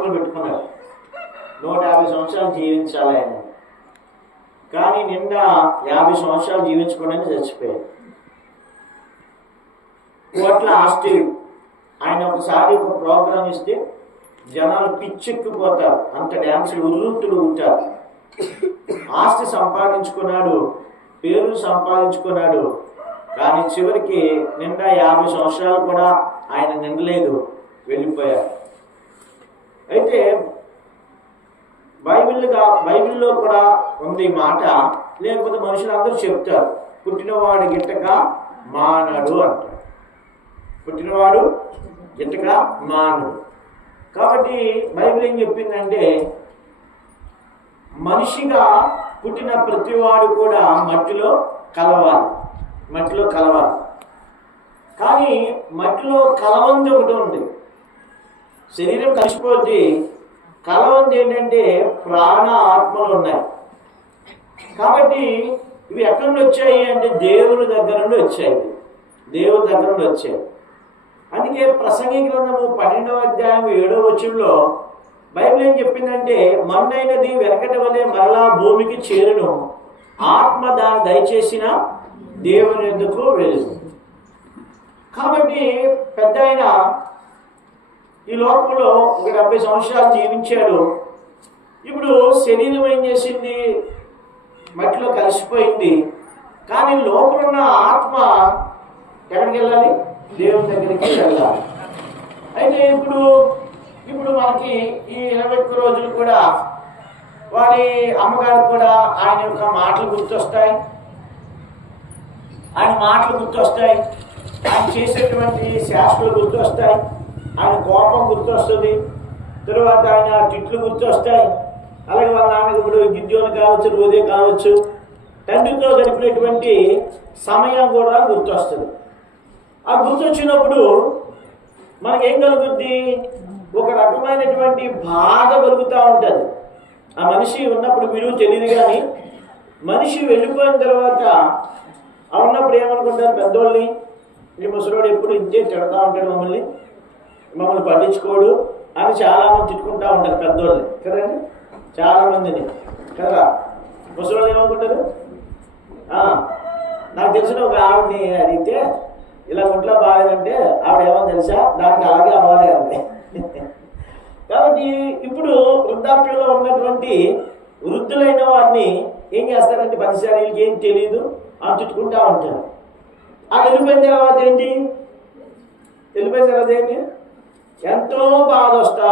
కోరికలు పెట్టుకున్నాడు. 150 సంవత్సరాలు జీవించాలి ఆయన. కానీ నిండా 50 సంవత్సరాలు జీవించకుండా చచ్చిపోయాడు. కోట్ల ఆస్తి. ఆయన ఒకసారి ఒక ప్రోగ్రాం ఇస్తే జనాలు పిచ్చెక్కిపోతారు, అంత డ్యాన్సులు ఉర్రుతులు ఉంటారు. ఆస్తి సంపాదించుకున్నాడు, పేరు సంపాదించుకున్నాడు. కానీ చివరికి నిండా 50 సంవత్సరాలు కూడా ఆయన నిండలేదు, వెళ్ళిపోయారు. అయితే బైబిల్లో కూడా ఉంది మాట, లేకపోతే మనుషులందరూ చెప్తారు, పుట్టినవాడు గిట్టక మానడు అంటారు. పుట్టినవాడు గిట్టక మానడు. కాబట్టి బైబిల్ ఏం చెప్పిందంటే, మనిషిగా పుట్టిన ప్రతివాడు కూడా మట్టిలో కలవాలి. కానీ మట్టిలో కలవంది ఒకటి ఉంది. శరీరం కలిసిపోతే కలవంది ఏంటంటే ప్రాణ ఆత్మలు ఉన్నాయి. కాబట్టి ఇవి ఎక్కడి నుండి వచ్చాయి అంటే దేవుని దగ్గర నుండి వచ్చాయి. అందుకే ప్రసంగి గ్రంథము 12వ అధ్యాయం 7వ వచనంలో బైబిల్ ఏం చెప్పిందంటే, మన్నైనది వెనకటి వలె మరలా భూమికి చేరును, ఆత్మ దాన్ని దయచేసిన దేవుని ఎందుకు వెళ్ళు. కాబట్టి పెద్ద ఆయన ఈ లోకంలో ఒక 70 సంవత్సరాలు జీవించాడు. ఇప్పుడు శరీరం ఏం చేసింది? మట్టిలో కలిసిపోయింది. కానీ లోపల ఉన్న ఆత్మ ఎక్కడికి వెళ్ళాలి? దేవుని దగ్గరికి వెళ్ళాలి. అయితే ఇప్పుడు మనకి ఈ 21 రోజులు కూడా వారి అమ్మగారు కూడా ఆయన యొక్క మాటలు గుర్తొస్తాయి. ఆయన చేసేటువంటి శాస్త్రాలు గుర్తొస్తాయి. ఆయన కోపం గుర్తొస్తుంది. తరువాత ఆయన తిట్లు గుర్తొస్తాయి. అలాగే వాళ్ళ నాన్నకి ఇప్పుడు గిద్యోని కావచ్చు, రోజే కావచ్చు, తండ్రితో గడిపినటువంటి సమయం కూడా గుర్తొస్తుంది. ఆ గుర్తొచ్చినప్పుడు మనకేం కలుగుద్ది? ఒక రకమైనటువంటి బాధ కలుగుతూ ఉంటుంది. ఆ మనిషి ఉన్నప్పుడు విలువ తెలియదు, కానీ మనిషి వెళ్ళిపోయిన తర్వాత ఉన్నప్పుడు ఏమనుకుంటారు పెద్దోళ్ళని, ఈ ముసలోడు ఎప్పుడు ఇంతే తిడతా ఉంటాడు, మమ్మల్ని పట్టించుకోడు అని చాలామంది తిట్టుకుంటూ ఉంటారు పెద్దోళ్ళని కదండి, చాలామందిని కదా. ముసలోళ్ళు ఏమనుకుంటారు? నాకు తెలిసిన ఒక ఆవిడని అడిగితే, ఇలా ఒంట్లో బాగాలేదంటే ఆవిడ ఏమో తెలుసా, దానికి అలాగే అవ్వాలి అండి. కాబట్టి ఇప్పుడు వృద్ధాప్యంలో ఉన్నటువంటి వృద్ధులైన వారిని ఏం చేస్తారంటే, పనిసారీలకి ఏం తెలియదు అని తిట్టుకుంటూ ఉంటారు. అది వెళ్ళిపోయిన తర్వాత ఏంటి? ఎంతో బాధ వస్తా